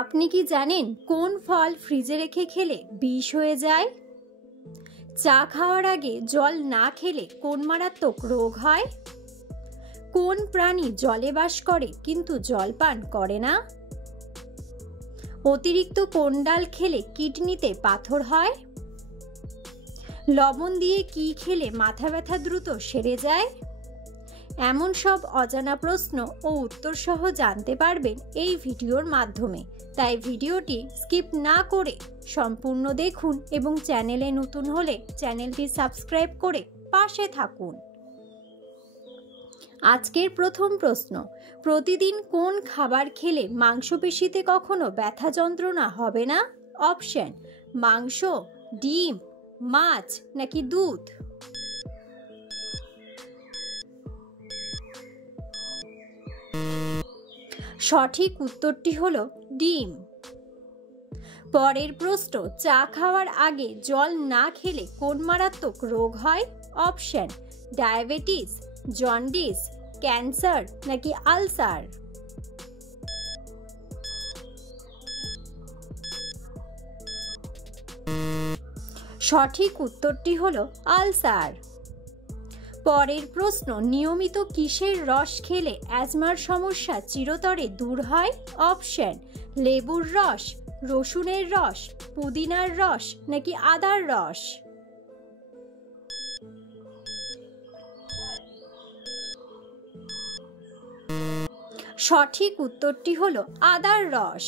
আপনি কি জানেন কোন ফল ফ্রিজে রেখে খেলে বিষ হয়ে যায়? চা খাওয়ার আগে জল না খেলে কোন মারাত্মক রোগ হয়? কোন প্রাণী জলে বাস করে কিন্তু জল পান করে না? অতিরিক্ত কোন ডাল খেলে কিডনিতে পাথর হয়? লবণ দিয়ে কি খেলে মাথা ব্যথা দ্রুত সেরে যায়? এমন সব অজানা প্রশ্ন ও উত্তর সহ জানতে পারবেন এই ভিডিওর মাধ্যমে। তাই ভিডিওটি স্কিপ না করে সম্পূর্ণ দেখুন এবং চ্যানেলে নতুন হলে চ্যানেলটি সাবস্ক্রাইব করে পাশে থাকুন। আজকের প্রথম প্রশ্ন, প্রতিদিন কোন খাবার খেলে মাংসপেশিতে কখনো ব্যথা যন্ত্রণা হবে না? অপশন: মাংস, ডিম, মাছ নাকি দুধ? সঠিক উত্তরটি হলো ডিম। পরের প্রশ্ন, চা খাওয়ার আগে জল না খেলে কোন মারাত্মক রোগ হয়? অপশন: ডায়াবেটিস, জন্ডিস, ক্যান্সার নাকি আলসার? সঠিক উত্তরটি হলো আলসার। পরের প্রশ্ন, নিয়মিত কিসের রস খেলে অ্যাজমার সমস্যা চিরতরে দূর হয়? অপশন: লেবুর রস, রসুনের রস, পুদিনার রস নাকি আদার রস? সঠিক উত্তরটি হলো আদার রস।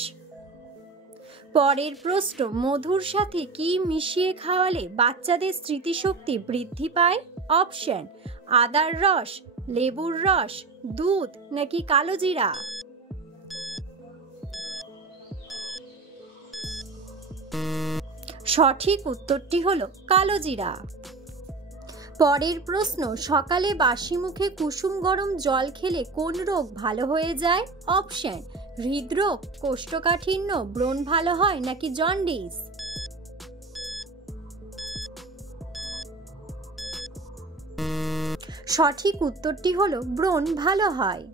পরের প্রশ্ন, মধুর সাথে কি মিশিয়ে খাওয়ালে বাচ্চাদের স্মৃতিশক্তি বৃদ্ধি পায়? অপশন: আদার রস, লেবুর রস, দুধ নাকি কালোজিরা? সঠিক উত্তরটি হলো কালোজিরা। পরের প্রশ্ন, সকালে বাসি মুখে কুসুম গরম জল খেলে কোন রোগ ভালো হয়ে যায়? অপশন: হৃদরোগ, কোষ্ঠকাঠিন্য, ব্রণ ভালো হয় নাকি জন্ডিস? সঠিক উত্তরটি হলো ব্রণ ভালো হয়।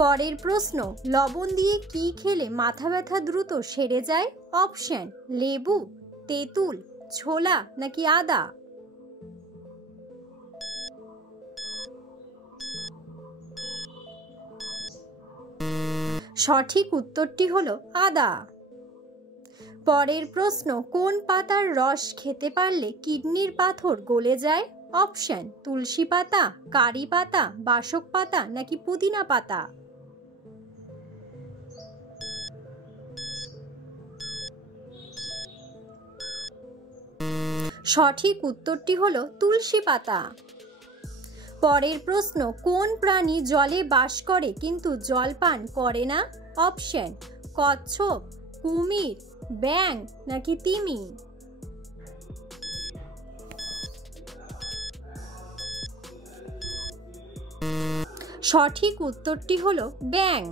পরের প্রশ্ন, লবণ দিয়ে কি খেলে মাথা ব্যথা দ্রুত সেরে যায়? অপশন: লেবু, তেঁতুল, ছোলা নাকি আদা? সঠিক উত্তরটি হলো আদা। পরের প্রশ্ন, কোন পাতার রস খেতে পারলে কিডনির পাথর গলে যায়? অপশন: তুলসী পাতা, কারি পাতা, বাসক পাতা নাকি পুদিনা পাতা? সঠিক উত্তরটি হলো তুলসী পাতা। পরের প্রশ্ন, কোন প্রাণী জলে বাস করে কিন্তু জল পান করে না? অপশন: কচ্ছপ, কুমির, ব্যাঙ নাকি তিমি? সঠিক উত্তরটি হলো ব্যাঙ।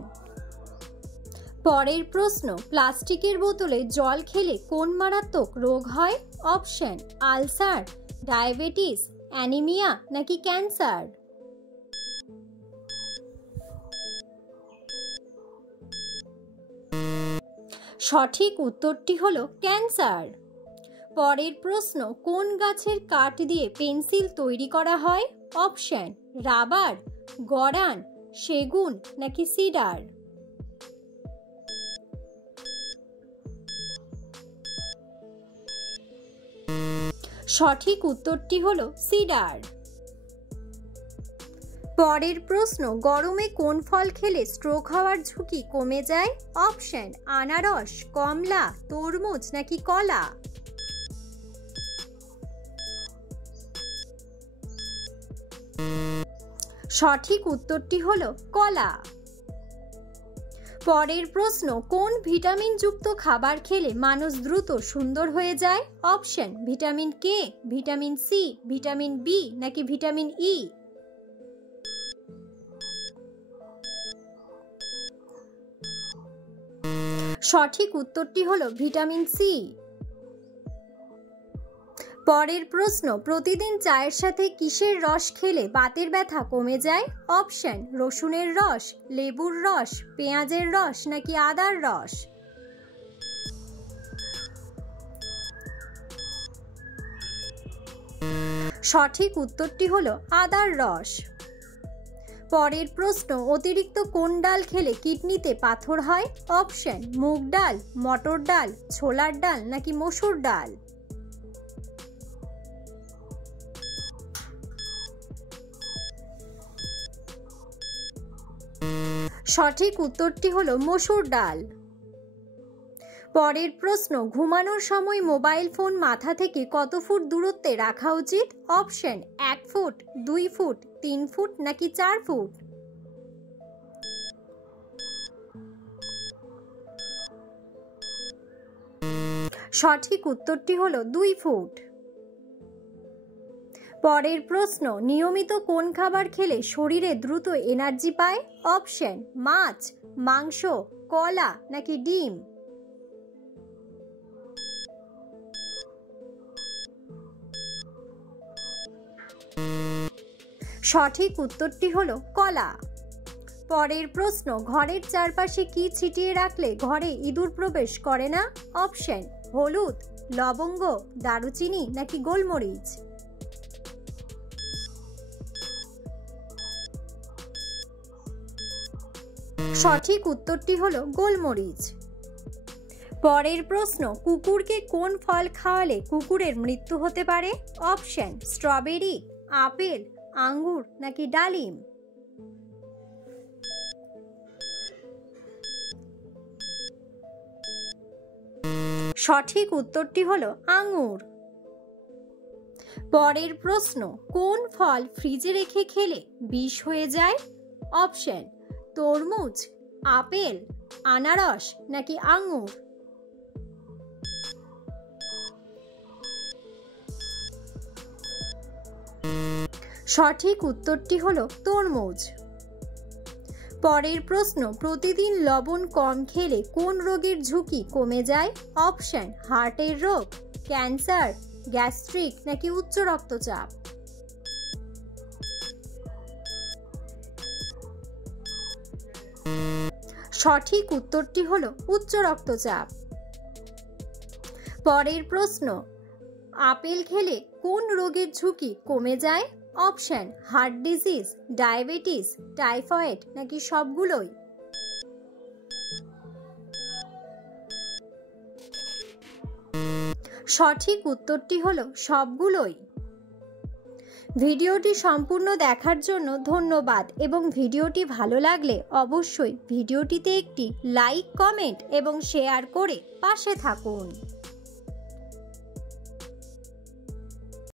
পরের প্রশ্ন, প্লাস্টিকের বোতলে জল খেলে কোন মারাত্মক রোগ হয়? অপশন: আলসার, ডায়াবেটিস, অ্যানিমিয়া নাকি ক্যান্সার? সঠিক উত্তরটি হলো ক্যান্সার। পরের প্রশ্ন, কোন গাছের কাঠ দিয়ে পেন্সিল তৈরি করা হয়? অপশন: রাবার, গড়ান, সেগুন নাকি সিডার? সঠিক উত্তরটি হলো সিডার। পরের প্রশ্ন, গরমে কোন ফল খেলে স্ট্রোক হওয়ার ঝুঁকি কমে যায়? অপশন: আনারস, কমলা, তরমুজ নাকি কলা? সঠিক উত্তরটি হলো কলা। পরের প্রশ্ন, কোন ভিটামিন যুক্ত খাবার খেলে মানুষ দ্রুত সুন্দর হয়ে যায়? Option: vitamin K, vitamin C, vitamin B নাকি ভিটামিন ই? সঠিক উত্তরটি হলো ভিটামিন সি। পরের প্রশ্ন, প্রতিদিন চায়ের সাথে কিসের রস খেলে বাতের ব্যথা কমে যায়? অপশন, রসুনের রস, লেবুর রস, পেঁয়াজের রস নাকি আদার রস? সঠিক উত্তরটি হলো আদার রস। পরের প্রশ্ন, অতিরিক্ত কোন ডাল খেলে কিডনিতে পাথর হয়? অপশন, মুগ ডাল, মটর ডাল, ছোলার ডাল নাকি মসুর ডাল? সঠিক উত্তরটি হলো মসুর ডাল। পরের প্রশ্ন, ঘুমানোর সময় মোবাইল ফোন মাথা থেকে কত ফুট দূরত্বে রাখা উচিত? অপশন, 1 ফুট, 2 ফুট, 3 ফুট নাকি 4 ফুট? সঠিক উত্তরটি হলো 2 ফুট। পরের প্রশ্ন, নিয়মিত কোন খাবার খেলে শরীরে দ্রুত এনার্জি পায়? অপশন, মাছ, মাংস, কলা নাকি ডিম? সঠিক উত্তরটি হলো কলা। পরের প্রশ্ন, ঘরের চারপাশে কি ছিটিয়ে রাখলে ঘরে ইঁদুর প্রবেশ করে না? অপশন, হলুদ, লবঙ্গ, দারুচিনি নাকি গোলমরিচ? সঠিক উত্তরটি হলো গোলমরিচ। পরের প্রশ্ন, কুকুরকে কোন ফল খাওয়ালে কুকুরের মৃত্যু হতে পারে? অপশন, স্ট্রবেরি, আপেল, আঙ্গুর নাকি ডালিম? সঠিক উত্তরটি হলো আঙ্গুর। পরের প্রশ্ন, কোন ফল ফ্রিজে রেখে খেলে বিষ হয়ে যায়? অপশন, তরমুজ, আপেল, আনারস নাকি আঙ্গুর? সঠিক উত্তরটি হলো তরমুজ। পরের প্রশ্ন, প্রতিদিন লবণ কম খেলে কোন রোগের ঝুঁকি কমে যায়? অপশন, হার্টের রোগ, ক্যান্সার, গ্যাস্ট্রিক নাকি উচ্চ রক্তচাপ? সঠিক উত্তরটি হলো উচ্চ রক্তচাপ। পরের প্রশ্ন, আপেল খেলে কোন রোগের ঝুঁকি কমে যায়? Option, heart disease, diabetes, typhoid নাকি সবগুলোই? সঠিক উত্তরটি হলো সবগুলোই। ভিডিওটি সম্পূর্ণ দেখার জন্য ধন্যবাদ এবং ভিডিওটি ভালো লাগলে অবশ্যই ভিডিওটিতে একটি লাইক, কমেন্ট এবং শেয়ার করে পাশে থাকুন।